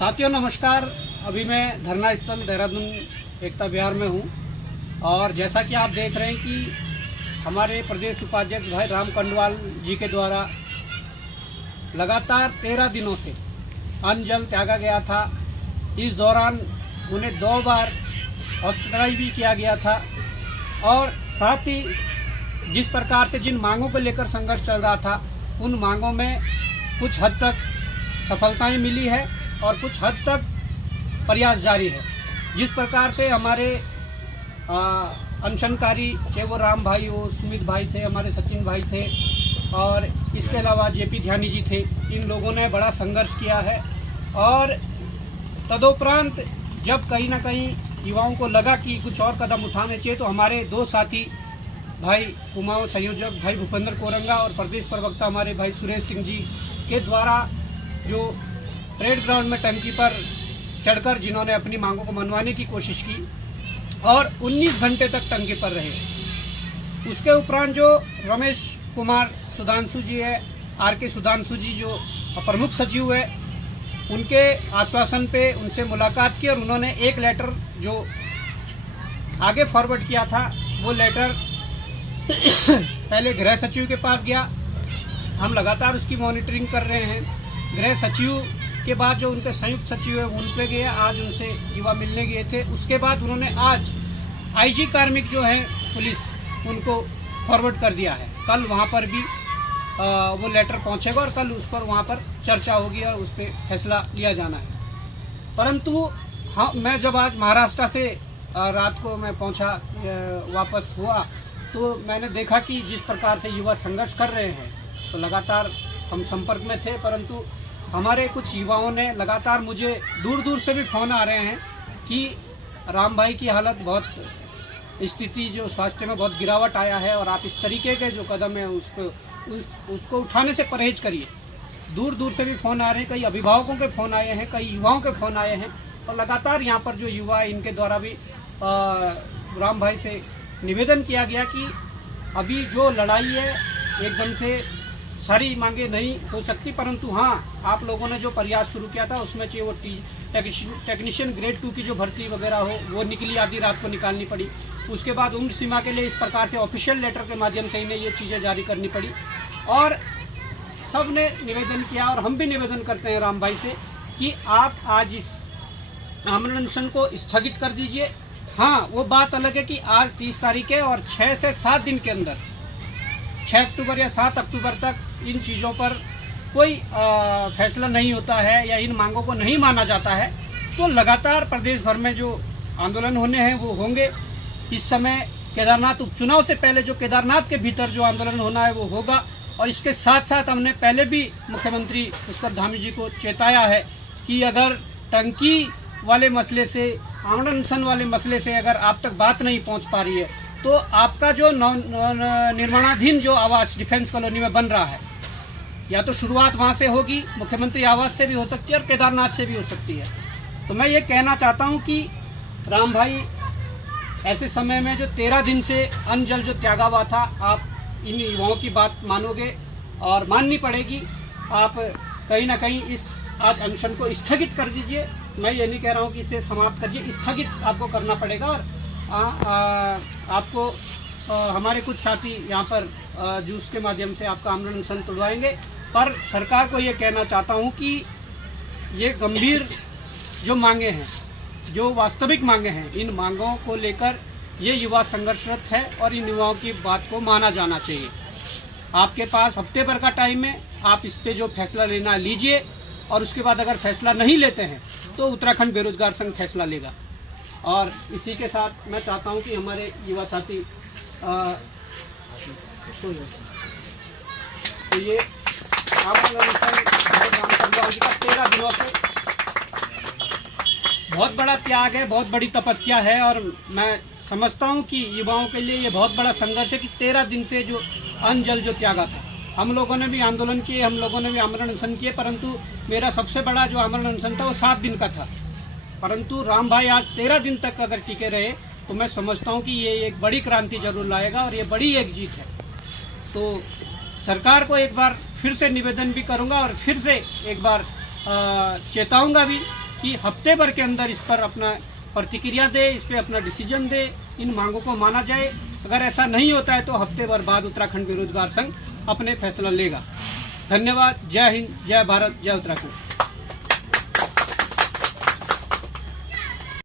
साथियों नमस्कार। अभी मैं धरना स्थल देहरादून एकता विहार में हूँ और जैसा कि आप देख रहे हैं कि हमारे प्रदेश उपाध्यक्ष भाई राम कंडवाल जी के द्वारा लगातार 13 दिनों से अन्न जल त्यागा गया था। इस दौरान उन्हें 2 बार हॉस्पिटलाइज भी किया गया था और साथ ही जिस प्रकार से जिन मांगों को लेकर संघर्ष चल रहा था उन मांगों में कुछ हद तक सफलताएं मिली है और कुछ हद तक प्रयास जारी है। जिस प्रकार से हमारे अनशनकारी, चाहे वो राम भाई हो, सुमित भाई थे, हमारे सचिन भाई थे और इसके अलावा जेपी ध्यानी जी थे, इन लोगों ने बड़ा संघर्ष किया है। और तदोपरांत जब कहीं ना कहीं युवाओं को लगा कि कुछ और कदम उठाने चाहिए तो हमारे 2 साथी भाई कुमाऊं संयोजक भाई भूपेंद्र कोरंगा और प्रदेश प्रवक्ता हमारे भाई सुरेश सिंह जी के द्वारा जो परेड ग्राउंड में टंकी पर चढ़कर जिन्होंने अपनी मांगों को मनवाने की कोशिश की और 19 घंटे तक टंकी पर रहे। उसके उपरांत जो रमेश कुमार सुधांशु जी है, आर.के. सुधांशु जी जो प्रमुख सचिव है, उनके आश्वासन पे उनसे मुलाकात की और उन्होंने एक लेटर जो आगे फॉरवर्ड किया था वो लेटर पहले गृह सचिव के पास गया। हम लगातार उसकी मॉनिटरिंग कर रहे हैं। गृह सचिव के बाद जो उनके संयुक्त सचिव है उन पे गए, आज उनसे युवा मिलने गए थे। उसके बाद उन्होंने आज आईजी कार्मिक जो है पुलिस, उनको फॉरवर्ड कर दिया है। कल वहां पर भी वो लेटर पहुंचेगा और कल उस पर वहां पर चर्चा होगी और उस पर फैसला लिया जाना है। परंतु हाँ, मैं जब आज महाराष्ट्र से रात को मैं पहुंचा, वापस हुआ, तो मैंने देखा कि जिस प्रकार से युवा संघर्ष कर रहे हैं तो लगातार हम संपर्क में थे। परंतु हमारे कुछ युवाओं ने लगातार, मुझे दूर दूर से भी फ़ोन आ रहे हैं कि राम भाई की हालत बहुत, स्थिति जो स्वास्थ्य में बहुत गिरावट आया है और आप इस तरीके के जो कदम है उसको उठाने से परहेज करिए। दूर दूर से भी फ़ोन आ रहे हैं, कई अभिभावकों के फ़ोन आए हैं, कई युवाओं के फ़ोन आए हैं और लगातार यहाँ पर जो युवा, इनके द्वारा भी राम भाई से निवेदन किया गया कि अभी जो लड़ाई है एकदम से सारी मांगे नहीं हो सकती, परंतु हाँ, आप लोगों ने जो प्रयास शुरू किया था उसमें चाहिए वो टेक्नीशियन ग्रेड 2 की जो भर्ती वगैरह हो वो निकली, आधी रात को निकालनी पड़ी। उसके बाद उम्र सीमा के लिए इस प्रकार से ऑफिशियल लेटर के माध्यम से इन्हें ये चीज़ें जारी करनी पड़ी और सब ने निवेदन किया और हम भी निवेदन करते हैं राम भाई से कि आप आज इस आमरण अनशन को स्थगित कर दीजिए। हाँ, वो बात अलग है कि आज 30 तारीख है और 6 से 7 दिन के अंदर 6 अक्टूबर या 7 अक्टूबर तक इन चीज़ों पर कोई फैसला नहीं होता है या इन मांगों को नहीं माना जाता है तो लगातार प्रदेश भर में जो आंदोलन होने हैं वो होंगे। इस समय केदारनाथ उपचुनाव से पहले जो केदारनाथ के भीतर जो आंदोलन होना है वो होगा और इसके साथ साथ हमने पहले भी मुख्यमंत्री पुष्कर धामी जी को चेताया है कि अगर टंकी वाले मसले से, आमरण अनशन वाले मसले से अगर आप तक बात नहीं पहुंच पा रही है तो आपका जो निर्माणाधीन जो आवास डिफेंस कॉलोनी में बन रहा है, या तो शुरुआत वहां से होगी, मुख्यमंत्री आवास से भी हो सकती है और केदारनाथ से भी हो सकती है। तो मैं ये कहना चाहता हूं कि राम भाई, ऐसे समय में जो 13 दिन से अन्न जल जो त्यागा हुआ था, आप इन युवाओं की बात मानोगे और माननी पड़ेगी। आप कहीं ना कहीं इस आज अनशन को स्थगित कर दीजिए। मैं ये नहीं कह रहा हूँ कि इसे समाप्त करिए, स्थगित आपको करना पड़ेगा और आपको हमारे कुछ साथी यहाँ पर जूस के माध्यम से आपका आमरण अनशन तोड़वाएंगे। पर सरकार को ये कहना चाहता हूँ कि ये गंभीर जो मांगे हैं, जो वास्तविक मांगे हैं, इन मांगों को लेकर ये युवा संघर्षरत है और इन युवाओं की बात को माना जाना चाहिए। आपके पास हफ्ते भर का टाइम है, आप इस पे जो फैसला लेना लीजिए और उसके बाद अगर फैसला नहीं लेते हैं तो उत्तराखंड बेरोजगार संघ फैसला लेगा। और इसी के साथ मैं चाहता हूं कि हमारे युवा साथी तो ये आमरण अनशन राम कंडवाल जी का 13 दिनों से बहुत बड़ा त्याग है, बहुत बड़ी तपस्या है और मैं समझता हूं कि युवाओं के लिए ये बहुत बड़ा संघर्ष है कि 13 दिन से जो अन्न जल जो त्यागा था। हम लोगों ने भी आंदोलन किए, हम लोगों ने भी आमरण अनशन किए, परंतु मेरा सबसे बड़ा जो आमरण अनशन था वो 7 दिन का था। परंतु राम भाई आज 13 दिन तक अगर टिके रहे तो मैं समझता हूं कि ये एक बड़ी क्रांति जरूर लाएगा और ये बड़ी एक जीत है। तो सरकार को एक बार फिर से निवेदन भी करूंगा और फिर से एक बार चेताऊंगा भी कि हफ्ते भर के अंदर इस पर अपना प्रतिक्रिया दे, इस पर अपना डिसीजन दे, इन मांगों को माना जाए। अगर ऐसा नहीं होता है तो हफ्ते भर बाद उत्तराखंड बेरोजगार संघ अपने फैसला लेगा। धन्यवाद। जय हिंद, जय भारत, जय उत्तराखंड।